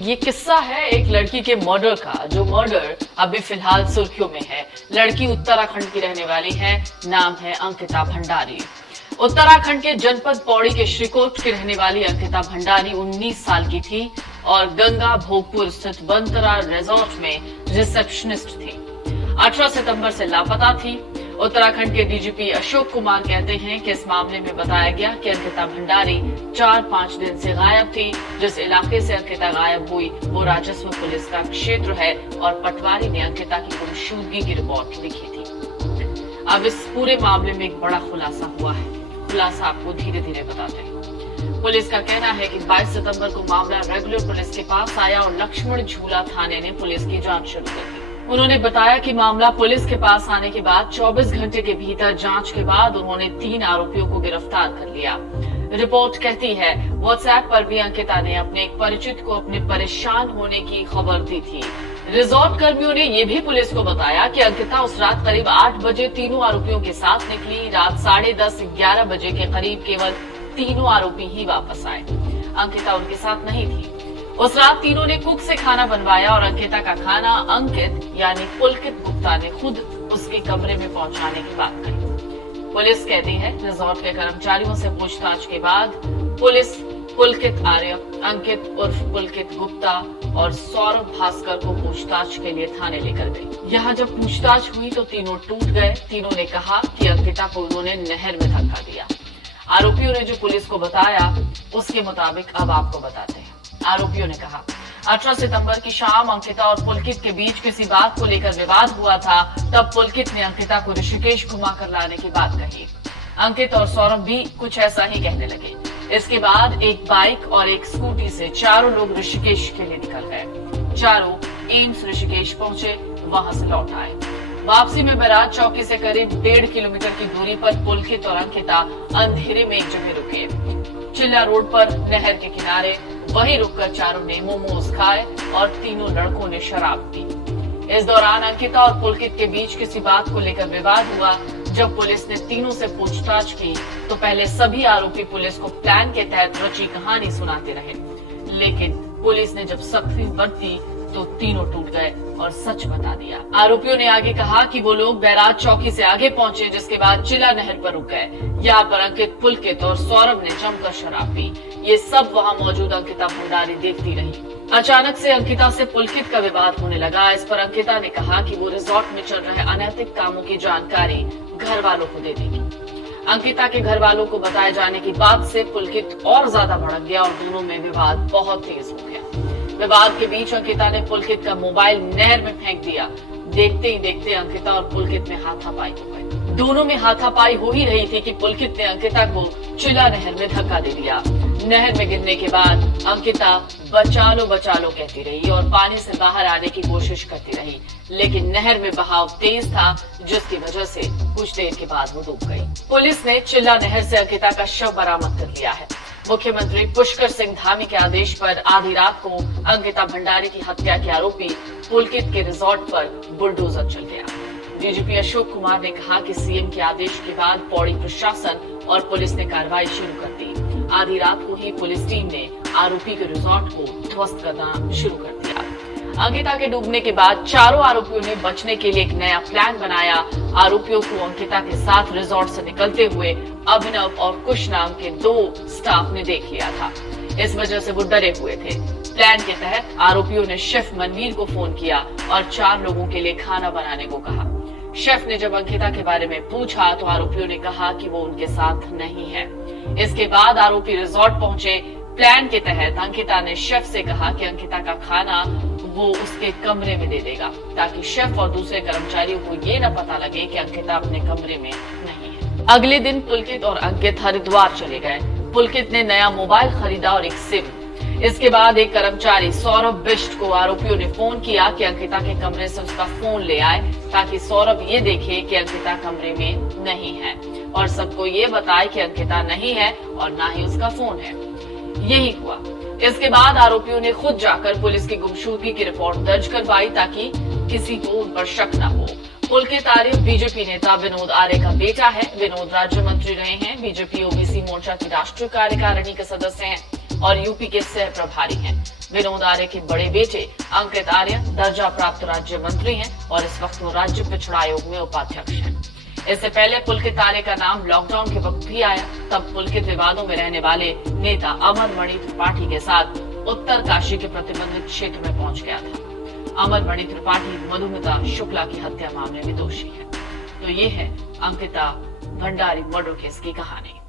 ये किस्सा है एक लड़की के मर्डर का, जो मर्डर अभी फिलहाल सुर्खियों में है। लड़की उत्तराखंड की रहने वाली है, नाम है अंकिता भंडारी। उत्तराखंड के जनपद पौड़ी के श्रीकोट की रहने वाली अंकिता भंडारी 19 साल की थी और गंगा भोगपुर स्थित बंतरा रिजॉर्ट में रिसेप्शनिस्ट थी। 18 सितंबर से लापता थी। उत्तराखंड के डीजीपी अशोक कुमार कहते हैं कि इस मामले में बताया गया कि अंकिता भंडारी 4-5 दिन से गायब थी। जिस इलाके से अंकिता गायब हुई वो राजस्व पुलिस का क्षेत्र है और पटवारी ने अंकिता की गुमशुदगी की रिपोर्ट लिखी थी। अब इस पूरे मामले में एक बड़ा खुलासा हुआ है। खुलासा आपको धीरे धीरे बताते हैं। पुलिस का कहना है कि 22 सितंबर को मामला रेगुलर पुलिस के पास आया और लक्ष्मण झूला थाने ने पुलिस की जांच शुरू कर दी। उन्होंने बताया कि मामला पुलिस के पास आने के बाद 24 घंटे के भीतर जांच के बाद उन्होंने 3 आरोपियों को गिरफ्तार कर लिया। रिपोर्ट कहती है व्हाट्सएप पर भी अंकिता ने अपने एक परिचित को अपने परेशान होने की खबर दी थी। रिजॉर्ट कर्मियों ने यह भी पुलिस को बताया कि अंकिता उस रात करीब 8 बजे तीनों आरोपियों के साथ निकली। रात 10:30-11 बजे के करीब केवल तीनों आरोपी ही वापस आए। अंकिता उनके साथ नहीं थी। उस रात तीनों ने कुक से खाना बनवाया और अंकिता का खाना अंकित यानी पुलकित गुप्ता ने खुद उसके कमरे में पहुंचाने की बात कही। पुलिस कहती है रिजॉर्ट के कर्मचारियों से पूछताछ के बाद पुलिस पुलकित आर्य, अंकित उर्फ पुलकित गुप्ता और सौरभ भास्कर को पूछताछ के लिए थाने लेकर गई। यहाँ जब पूछताछ हुई तो तीनों टूट गए। तीनों ने कहा कि अंकिता को उन्होंने नहर में धक्का दिया। आरोपियों ने जो पुलिस को बताया उसके मुताबिक अब आपको बताते हैं। आरोपियों ने कहा 18 सितंबर की शाम अंकिता और पुलकित के बीच किसी बात को लेकर विवाद हुआ था। तब पुलकित ने अंकिता को ऋषिकेश घुमाकर लाने की बात कही। अंकित और सौरभ भी कुछ ऐसा ही कहने लगे। इसके बाद एक बाइक और एक स्कूटी से चारों लोग ऋषिकेश के लिए निकल गए। चारों एम्स ऋषिकेश पहुंचे, वहां से लौट आए। वापसी में बैराज चौकी से करीब 1.5 किलोमीटर की दूरी पर पुलकित और अंकिता अंधेरे में एक जगह रुके। चिल्ला रोड पर नहर के किनारे वहीं रुककर चारों ने मोमोज खाए और तीनों लड़कों ने शराब पी। इस दौरान अंकिता और पुलकित के बीच किसी बात को लेकर विवाद हुआ। जब पुलिस ने तीनों से पूछताछ की तो पहले सभी आरोपी पुलिस को प्लान के तहत रची कहानी सुनाते रहे, लेकिन पुलिस ने जब सख्ती बरती तो तीनों टूट गए और सच बता दिया। आरोपियों ने आगे कहा कि वो लोग बैराज चौकी से आगे पहुंचे, जिसके बाद चिल्ला नहर पर रुक गए। यहाँ पर अंकित, पुलकित और सौरभ ने जमकर शराब पी। ये सब वहाँ मौजूद अंकिता भंडारी देखती रही। अचानक से अंकिता से पुलकित का विवाद होने लगा। इस पर अंकिता ने कहा कि वो रिजॉर्ट में चल रहे अनैतिक कामों की जानकारी घर वालों को दे देगी। अंकिता के घर वालों को बताए जाने की बात से पुलकित और ज्यादा भड़क गया और दोनों में विवाद बहुत तेज हो गया। विवाद के बीच अंकिता ने पुलकित का मोबाइल नहर में फेंक दिया। देखते ही देखते अंकिता और पुलकित में हाथापाई हो गई। दोनों में हाथापाई हो ही रही थी कि पुलकित ने अंकिता को चिल्ला नहर में धक्का दे दिया। नहर में गिरने के बाद अंकिता बचा लो कहती रही और पानी से बाहर आने की कोशिश करती रही, लेकिन नहर में बहाव तेज था, जिसकी वजह से कुछ देर के बाद वो डूब गई। पुलिस ने चिल्ला नहर से अंकिता का शव बरामद कर लिया है। मुख्यमंत्री पुष्कर सिंह धामी के आदेश पर आधी रात को अंकिता भंडारी की हत्या के आरोपी पुलकित के रिजॉर्ट पर बुलडोजर चल गया। डीजीपी अशोक कुमार ने कहा कि सीएम के आदेश के बाद पौड़ी प्रशासन और पुलिस ने कार्रवाई शुरू कर दी। आधी रात को ही पुलिस टीम ने आरोपी के रिजॉर्ट को ध्वस्त करना शुरू कर दिया। अंकिता के डूबने के बाद चारों आरोपियों ने बचने के लिए एक नया प्लान बनाया। आरोपियों को अंकिता के साथ रिजॉर्ट से निकलते हुए अभिनव और कुश नाम के 2 स्टाफ ने देख लिया था। इस वजह से वो डरे हुए थे। प्लान के तहत आरोपियों ने शेफ मनवीर को फोन किया और 4 लोगों के लिए खाना बनाने को कहा। शेफ ने जब अंकिता के बारे में पूछा तो आरोपियों ने कहा कि वो उनके साथ नहीं है। इसके बाद आरोपी रिजॉर्ट पहुंचे। प्लान के तहत अंकिता ने शेफ से कहा कि अंकिता का खाना वो उसके कमरे में दे देगा, ताकि शेफ और दूसरे कर्मचारियों को ये न पता लगे कि अंकिता अपने कमरे में नहीं है। अगले दिन पुलकित और अंकित हरिद्वार चले गए। पुलकित ने नया मोबाइल खरीदा और एक सिम। इसके बाद एक कर्मचारी सौरभ बिष्ट को आरोपियों ने फोन किया कि अंकिता के कमरे से उसका फोन ले आए, ताकि सौरभ ये देखे कि अंकिता कमरे में नहीं है और सबको ये बताए कि अंकिता नहीं है और ना ही उसका फोन है। यही हुआ। इसके बाद आरोपियों ने खुद जाकर पुलिस की गुमशुदगी की रिपोर्ट दर्ज करवाई, ताकि किसी को उन पर शक न हो। पुलकित आर्य बीजेपी नेता विनोद आर्य का बेटा है। विनोद राज्य मंत्री रहे हैं, बीजेपी ओबीसी मोर्चा की राष्ट्रीय कार्यकारिणी के सदस्य हैं और यूपी के सह प्रभारी हैं। विनोद आर्य के बड़े बेटे अंकित आर्य दर्जा प्राप्त राज्य मंत्री हैं और इस वक्त वो राज्य पिछड़ा आयोग में उपाध्यक्ष हैं। इससे पहले पुलकित आर्य का नाम लॉकडाउन के वक्त भी आया, तब पुलकित विवादों में रहने वाले नेता अमरमणि त्रिपाठी के साथ उत्तरकाशी के प्रतिबंधित क्षेत्र में पहुंच गया था। अमरमणि त्रिपाठी मधुमिता शुक्ला की हत्या मामले में दोषी है। तो ये है अंकिता भंडारी मर्डर केस की कहानी।